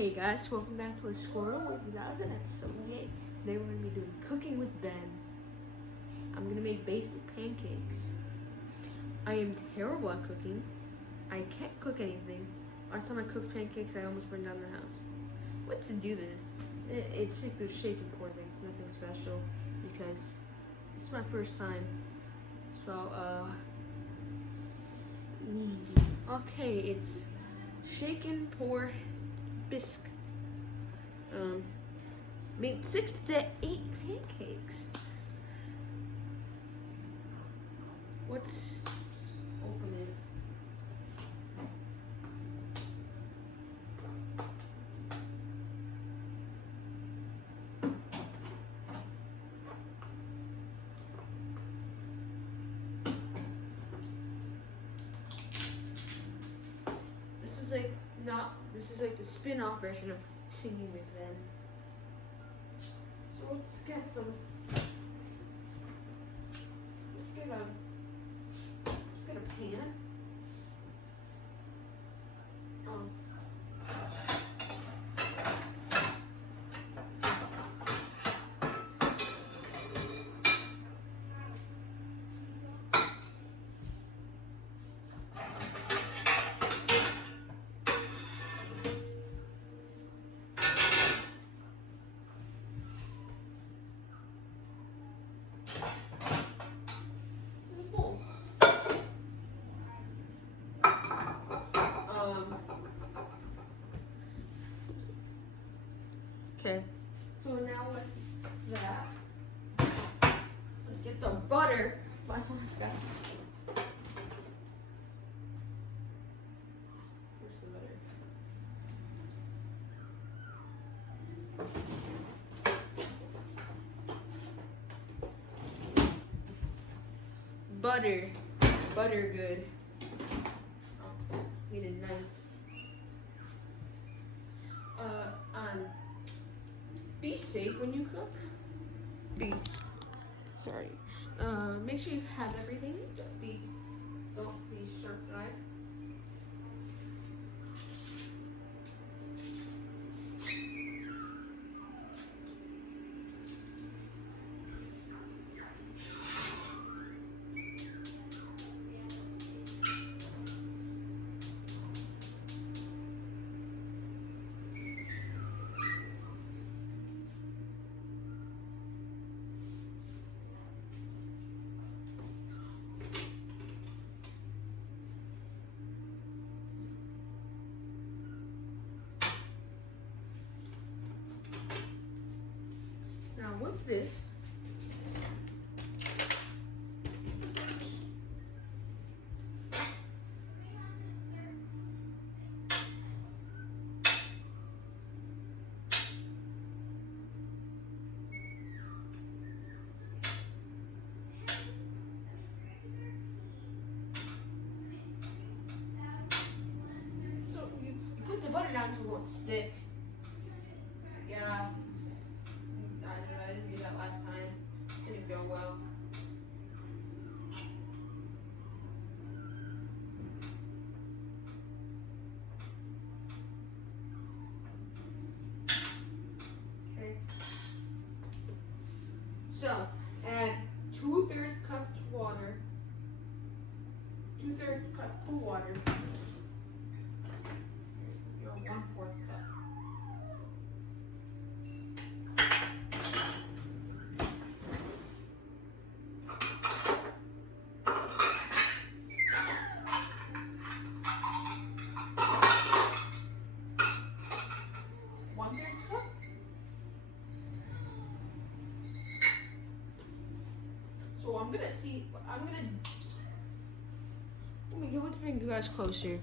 Hey guys, welcome back to A Squirrel with You Guys in episode 8. Today we're going to be doing cooking with Ben. I'm going to make basic pancakes. I am terrible at cooking. I can't cook anything. Last time I cooked pancakes, I almost burned down the house. What to do this? It's like those shake and pour things, nothing special, because it's my first time. So, okay, it's shake and pour bisque. Make 6 to 8 pancakes. Let's open it. This is like the spin-off version of Singing with Ben. So let's get a pan. Okay, so now with that, let's get the butter. Last one I forgot. Where's the butter? Butter good. Oh, need a knife. Be safe when you cook. Make sure you have everything. Don't be sharp knife. Now with this, so you put the butter down so it won't stick. Yeah. I didn't do that last time. Didn't go well. Okay. So add 2/3 cup water. 2/3 cup of water. Your 1/4 cup. So let me bring you guys closer.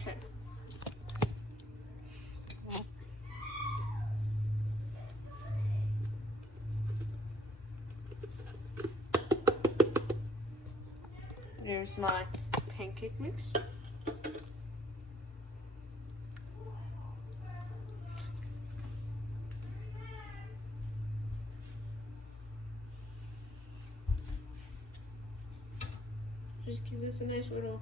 Okay. There's my pancake mix. Just give this a nice little.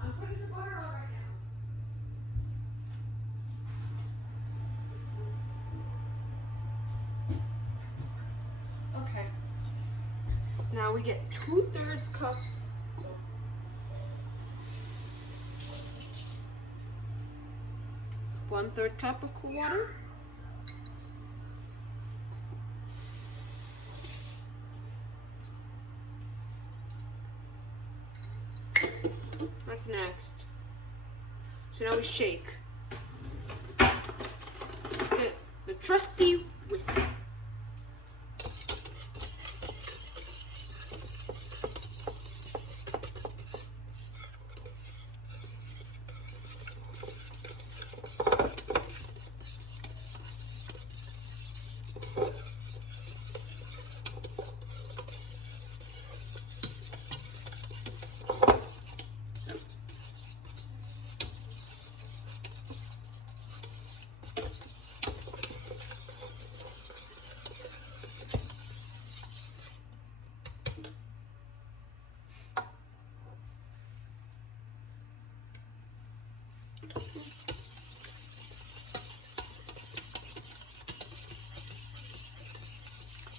I'm putting the butter on right now. Okay. Now we get 2/3 cup. 1/3 cup of cool water. What's next? So now we shake. The trusty whisk.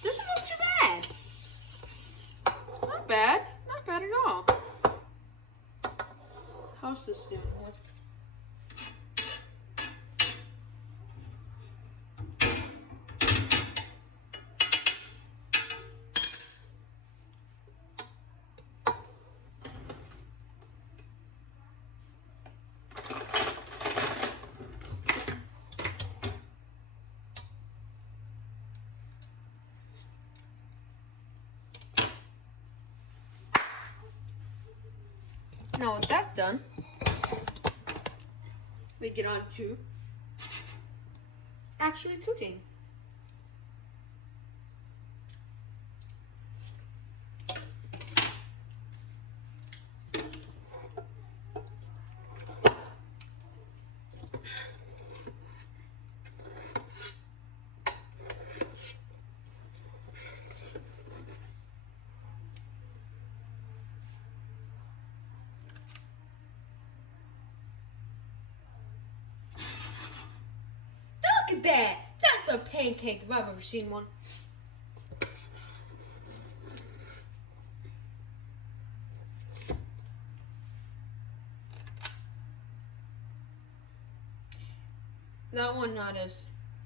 This is not too bad. Not bad. Not bad at all. How's this doing? Now with that done, we get on to actually cooking. Look at that! That's a pancake if I've ever seen one. That one not as.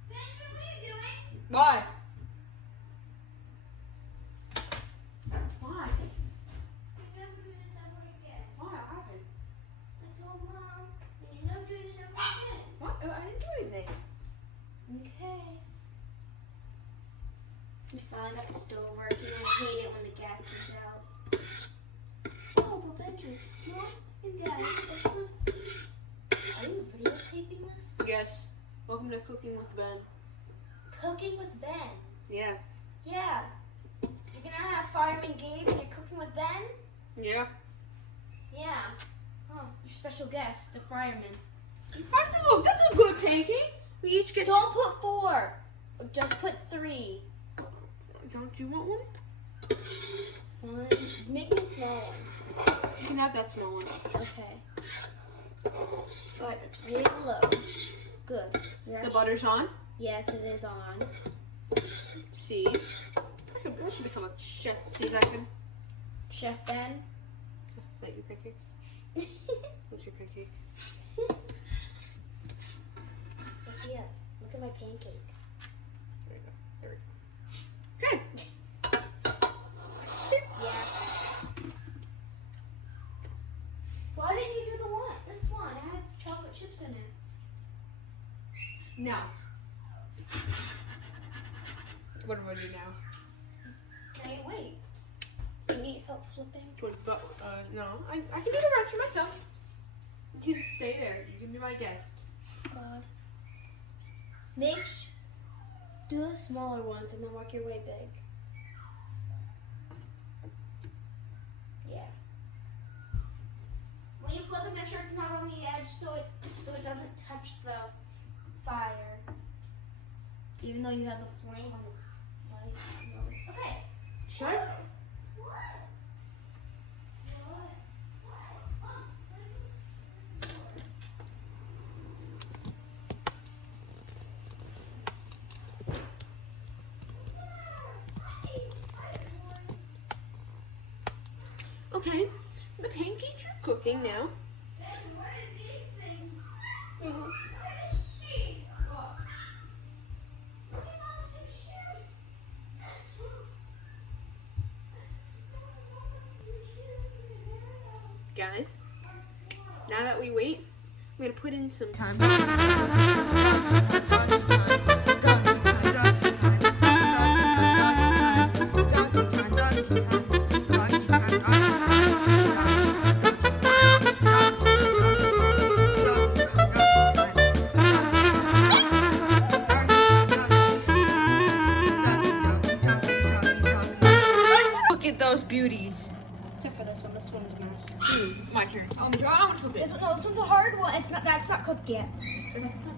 Benjamin, what are you doing? Why? Why? You're never doing this ever again. Why? What happened? I told Mom that you're never doing this ever again. What? I didn't do anything. Okay. We finally got the stove working. I hate it when the gas comes out. Oh, but Benjamin, Mom and Dad, are you videotaping this? Yes. Welcome to Cooking with Ben. Cooking with Ben. Yeah. Yeah. You're gonna have Fireman Gabe and you're cooking with Ben? Yeah. Yeah. Oh, your special guest, the fireman. How does it look? That's a good pancake. We each get. Don't put 4. Just put 3. Don't you want one? Fine. Make me a small one. You can have that small one. Okay. Alright, that's really low. Good. The butter's on. Yes, it is on. Let's see. I should become a chef. See if I can. Chef Ben. Is that your pancake? What's your pancake? Sophia, look at my pancake. There you go. There we go. Okay. Yeah. Why didn't you do the one? This one. It had chocolate chips in it. Now. What do I do now? Can I wait? Do you need help flipping? No. I can do the rest myself. You just stay there. You can be my guest. God. Do the smaller ones and then work your way big. Yeah. When you flip it, make sure it's not on the edge so it doesn't touch the fire. Even though you have the flame on this light. Okay. Shut. Okay, the pancakes are cooking now. Guys, now that we wait, we're gonna put in some time. Look at those beauties. Except for this one. This one's a mess. My turn. Oh, I want to flip it. This one's a hard one. That's not cooked yet.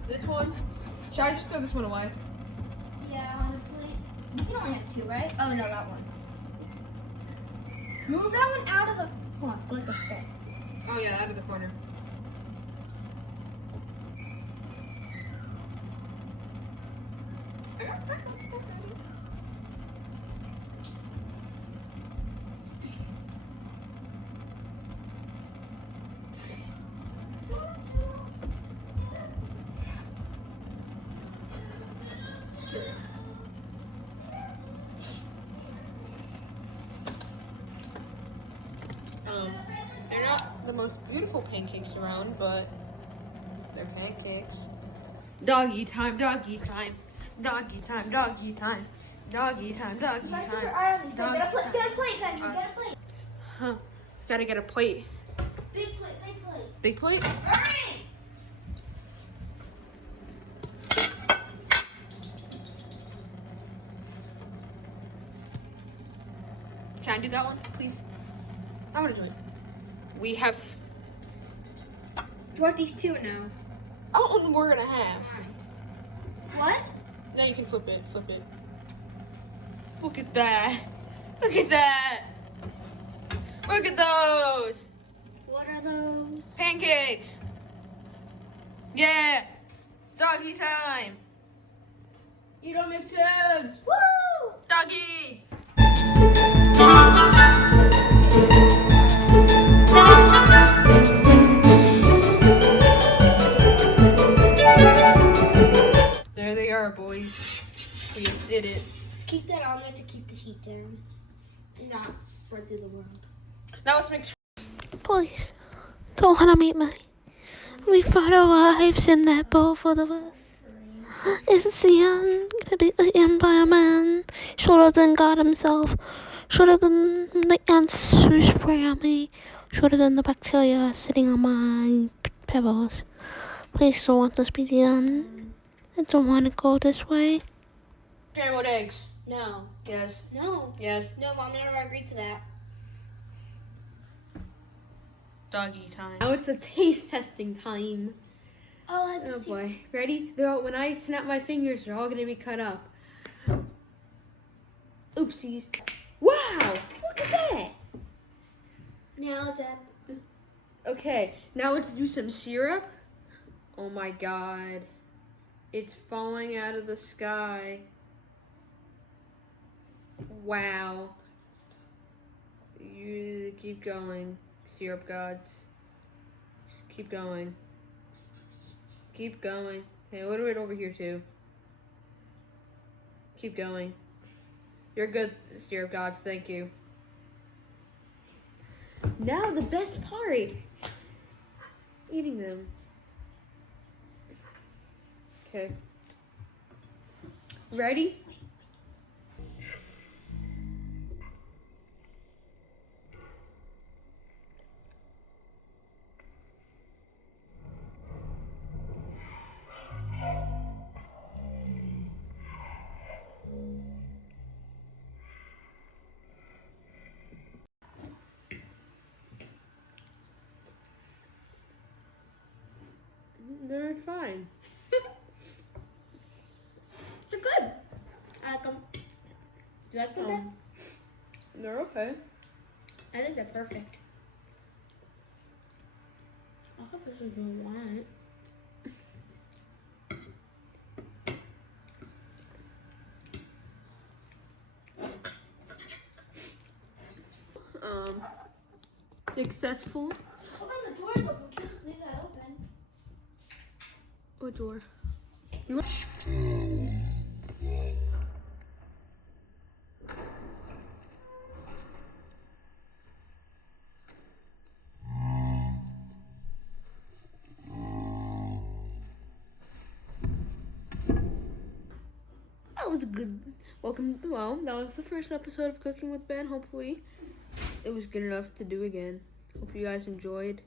This one. Should I just throw this one away? Yeah, honestly. You can only have two, right? Oh no, that one. Move that one out of the. Hold on, go like this. Okay. Oh yeah, out of the corner. They're not the most beautiful pancakes around, but they're pancakes. Doggy time, doggy time, doggy time, doggy time, doggy time, doggy time. Get a plate, Benji. Get a plate. Huh? Gotta get a plate. Big plate, big plate. Big plate? Hurry! Can I do that one, please? I want to do it. We have. Do you want these two now? Oh, we're gonna have. What? Now you can flip it. Flip it. Look at that. Look at that. Look at those. What are those? Pancakes. Yeah. Doggy time. You don't make sense. Woo! Doggy. There they are, boys. We did it. Keep that on there to keep the heat down and not spread through the world. Now let's make sure. Boys, don't wanna meet me. We fought our lives in that boat for the us. It's the end to be eaten by a man shorter than God himself, shorter than the ants who spray on me, shorter than the bacteria sitting on my pebbles. Please don't let this be the end. I don't want to go this way. Scrambled eggs. No. Yes. No. Yes. No, Mom never agreed to that. Doggy time. Now it's a taste testing time. Oh, Oh boy. Ready? When I snap my fingers, they're all gonna be cut up. Oopsies. Wow! Look at that! Now it's at. Okay, now let's do some syrup. Oh my god. It's falling out of the sky. Wow. You keep going, syrup gods. Keep going. Keep going. Hey, what do it over here too? Keep going. You're good, syrup gods. Thank you. Now the best part. Eating them. Okay. Ready? They're fine. They're good. You like them? They're okay. I think they're perfect. I'll have this if you want. Successful. Open the door open. Can't just leave that open. What door? That was good. Welcome. Well, that was the first episode of Cooking with Ben. Hopefully, it was good enough to do again. Hope you guys enjoyed.